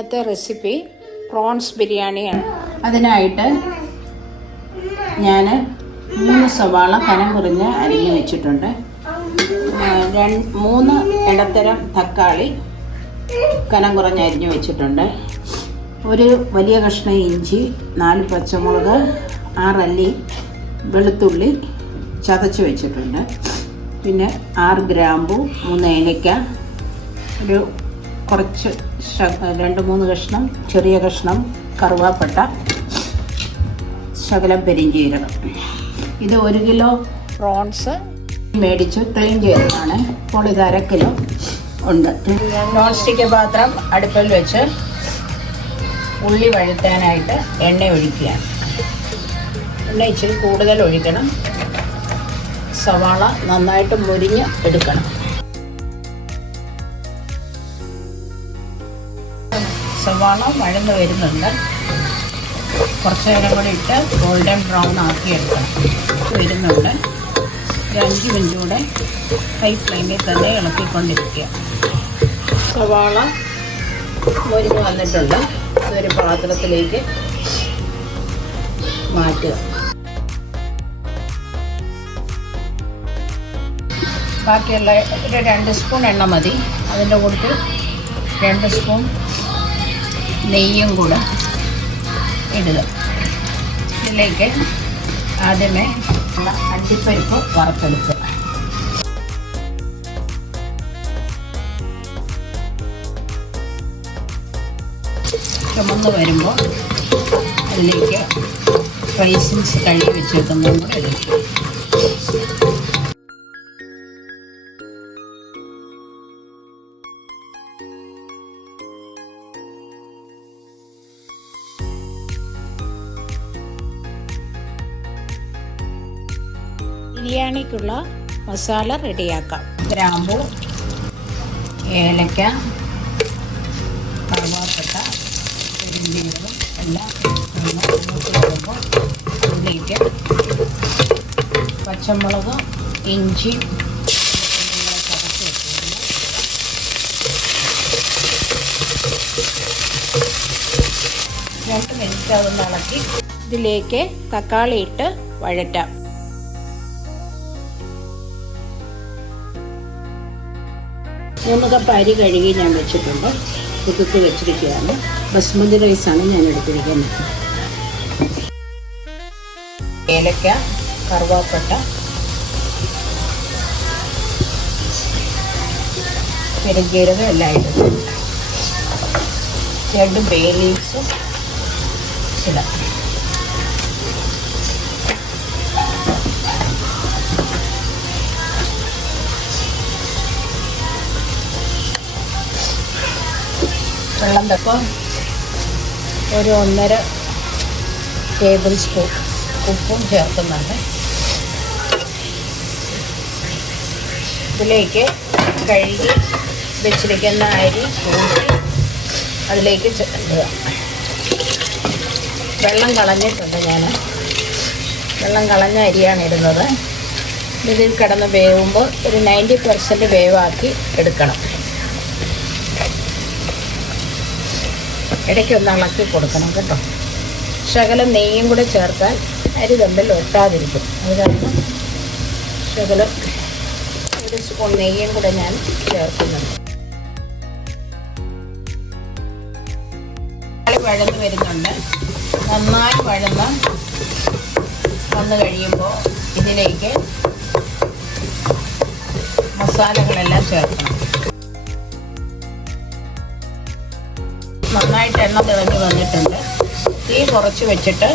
ഇന്നത്തെ recipe prawns ബിരിയാണിയാണ്. അതിനായിട്ട് ഞാൻ 3 സവാള കനം കുറഞ്ഞ് അരിഞ്ഞ് വെച്ചിട്ടുണ്ട്. 3 ഇടത്തരം തക്കാളി കനം കുറഞ്ഞ് അരിഞ്ഞ് വെച്ചിട്ടുണ്ട്. ഒരു വലിയ കഷ്ണം ഇഞ്ചി, 4 പച്ചമുളക്, 6 അല്ലി വെളുത്തുള്ളി ചതച്ച് വെച്ചിട്ടുണ്ട്. പിന്നെ 6 ഗ്രാമ്പു, 3 ഏലക്ക, ഒരു കുറച്ച് 2-3 കഷ്ണം ചെറിയ കഷ്ണം കറുവാപ്പട്ട, ശകലം പെരിഞ്ചീരകം. ഇത് 1 കിലോ പ്രോൺസ് മേടിച്ച് ക്ലീൻ ചെയ്തതാണ്. അപ്പോൾ ഇത് 1/2 കിലോ ഉണ്ട്. നോൺ സ്റ്റിക്ക് പാത്രം അടുപ്പിൽ വെച്ച് ഉള്ളി വഴുത്താനായിട്ട് എണ്ണ ഒഴിക്കുകയാണ്. എണ്ണ ഇച്ചിരി കൂടുതൽ ഒഴിക്കണം. സവാള നന്നായിട്ട് മുരിഞ്ഞ് എടുക്കണം. സവാള വഴന്ന് വരുന്നുണ്ട്. കുറച്ച് നേരം കൂടി ഇട്ട് ഗോൾഡൻ ബ്രൗൺ ആക്കി എടുക്കണം. വരുന്നുണ്ട്. 5 മിനിറ്റ് കൂടെ ഹൈ ഫ്ലെയിമിൽ തന്നെ ഇളക്കിക്കൊണ്ടിരിക്കുക. സവാള മുരിഞ്ഞ് വന്നിട്ടുണ്ട്. ഇതൊരു പാത്രത്തിലേക്ക് മാറ്റുക. ബാക്കിയുള്ള ഒരു 2 സ്പൂൺ എണ്ണ മതി. അതിൻ്റെ കൂടെ 2 സ്പൂൺ നെയ്യും കൂടെ ഇടുക. ഇതിലേക്ക് ആദ്യമേ അണ്ടിപ്പരിപ്പ് വറുത്തെടുക്കുക. ചുമന്ന് വരുമ്പോൾ അതിലേക്ക് റൈസിൻസ് കഴുകി വെച്ചേക്കുന്നതും കൂടെ ഇടുക. ബിരിയാണിക്കുള്ള മസാല റെഡിയാക്കാം. ഗ്രാമ്പു, ഏലക്ക, കറുവാപ്പട്ട, പെരിഞ്ചീരകം എല്ലാം വരുമ്പോൾ ഇതിലേക്ക് പച്ചമുളക്, ഇഞ്ചി ചതച്ച് വെച്ചിട്ടുണ്ട്. 2 മിനിറ്റ് അതൊന്ന് ഇളക്കി ഇതിലേക്ക് തക്കാളി ഇട്ട് വഴറ്റാം. മൂന്ന് കപ്പ് അരി കഴുകി ഞാൻ വെച്ചിട്ടുണ്ട്. കുതിർത്ത് വെച്ചിരിക്കുകയാണ്. ബസ്മതി റൈസാണ് ഞാൻ എടുത്തിരിക്കുന്നത്. ഏലക്ക, കറുവാപ്പട്ട, പെരുംജീരകം എല്ലാം ഇടുന്നു. 2 ബേ ലീവ്സും ഇടാം. വെള്ളം തപ്പം ഒരു 1.5 ടേബിൾ സ്പൂൺ ഉപ്പും ചേർക്കുന്നുണ്ട്. ഇതിലേക്ക് കഴുകി വെച്ചിരിക്കുന്ന അരി കൂട്ടി അതിലേക്ക് ചേർക്കുക. വെള്ളം കളഞ്ഞിട്ടുണ്ട്. വെള്ളം കളഞ്ഞ അരിയാണ് ഇടുന്നത്. ഇതിൽ കിടന്ന് വേവുമ്പോൾ ഒരു 90% വേവാക്കി എടുക്കണം. ഇടയ്ക്കൊന്ന് ഇളക്കി കൊടുക്കണം കേട്ടോ. ശകലം നെയ്യും കൂടെ ചേർത്താൽ അരി തമ്മിൽ ഒട്ടാതിരിക്കും. അത് കാരണം ശകലം 1 സ്പൂൺ നെയ്യും കൂടെ ഞാൻ ചേർക്കുന്നുണ്ട്. വഴന്ന് വരുന്നുണ്ട്. നന്നായി വഴന്ന് വന്നു കഴിയുമ്പോൾ ഇതിലേക്ക് മസാലകളെല്ലാം ചേർക്കണം. നന്നായിട്ട് എണ്ണ തിളഞ്ഞ് വന്നിട്ടുണ്ട്. തീ കുറച്ച് വെച്ചിട്ട്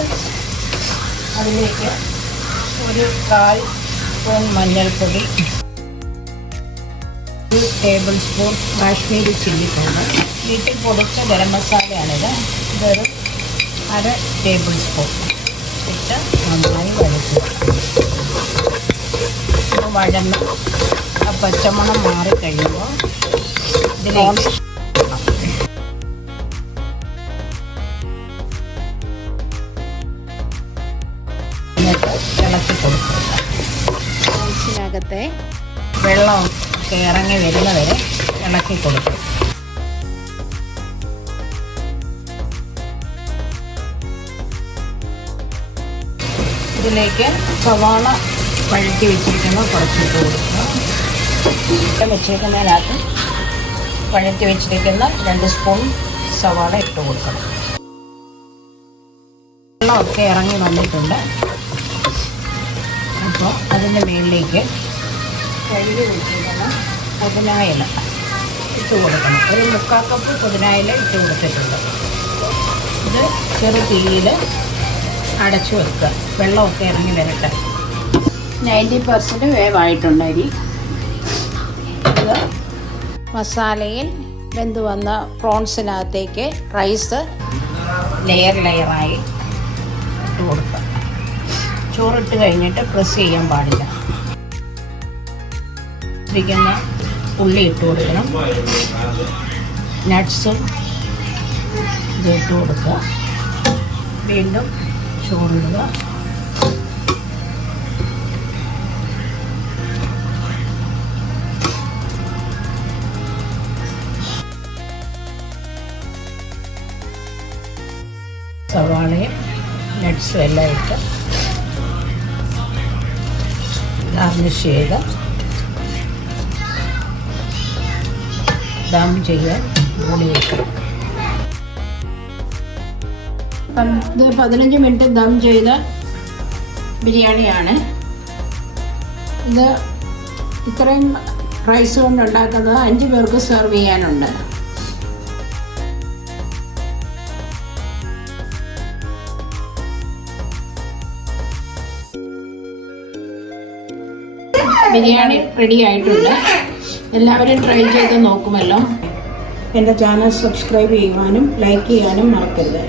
അതിലേക്ക് ഒരു 1/4 സ്പൂൺ മഞ്ഞൾപ്പൊടി, 1 table spoon Kashmiri chilli powder, വീട്ടിൽ പൊടിച്ച ഗരം മസാലയാണിത്. ഇതൊരു 1/2 ടേബിൾ സ്പൂൺ ഇട്ട് നന്നായി വഴറ്റുക. ഇത് വഴന്ന് ആ പച്ചമണം മാറിക്കഴിയുമ്പോൾ ഇതിലേക്ക് ഇളക്കി കൊടുക്കുക. പ്രോൺസിനകത്തെ വെള്ളം ഇറങ്ങി വരുന്നവരെ ഇളക്കി കൊടുക്കും. ഇതിലേക്ക് സവാള വഴറ്റി വെച്ചിരിക്കുന്ന കുറച്ചിട്ട് കൊടുക്കുക. വെച്ചിരിക്കുന്നതിനകത്ത് വഴറ്റി വെച്ചിരിക്കുന്ന 2 സ്പൂൺ സവാള ഇട്ട് കൊടുക്കണം. വെള്ളമൊക്കെ ഇറങ്ങി വന്നിട്ടുണ്ട്. അപ്പോൾ അതിൻ്റെ മുകളിലേക്ക് കഴുകി വെച്ചിരിക്കുന്ന പുതിനായില ഇട്ട് കൊടുക്കണം. ഒരു 3/4 കപ്പ് പുതിനായില ഇട്ട് കൊടുത്തിട്ടുണ്ട്. ഇത് ചെറു തീയിൽ അടച്ചു വെക്കുക. വെള്ളമൊക്കെ ഇറങ്ങി വരട്ടെ. 90% വേവായിട്ടുണ്ട് അരി. ഇത് മസാലയിൽ വെന്ത് വന്ന പ്രോൺസിനകത്തേക്ക് റൈസ് ലെയറായി ഇട്ട് കൊടുക്കുക. ചോറിട്ട് കഴിഞ്ഞിട്ട് പ്രസ് ചെയ്യാൻ പാടില്ല. ഇരിക്കുന്ന ഉള്ളി ഇട്ട് കൊടുക്കണം. നട്ട്സും ഇത് ഇട്ട് കൊടുക്കുക. വീണ്ടും ചോറിടുക. സവാളയും നട്ട്സും എല്ലാം ഇട്ട് ഗാർണിഷ് ചെയ്ത് ദം ചെയ്യാൻ മൂടി വയ്ക്കണം. ഇത് 15 മിനിറ്റ് ദം ചെയ്ത ബിരിയാണിയാണ്. ഇത് ഇത്രയും റൈസ് കൊണ്ട് ഉണ്ടാക്കുന്നത് 5 പേർക്ക് സെർവ് ചെയ്യാനുണ്ട്. ബിരിയാണി റെഡി ആയിട്ടുണ്ട്. എല്ലാവരും ട്രൈ ചെയ്ത് നോക്കുമല്ലോ. എൻ്റെ ചാനൽ സബ്സ്ക്രൈബ് ചെയ്യുവാനും ലൈക്ക് ചെയ്യാനും മറക്കരുത്.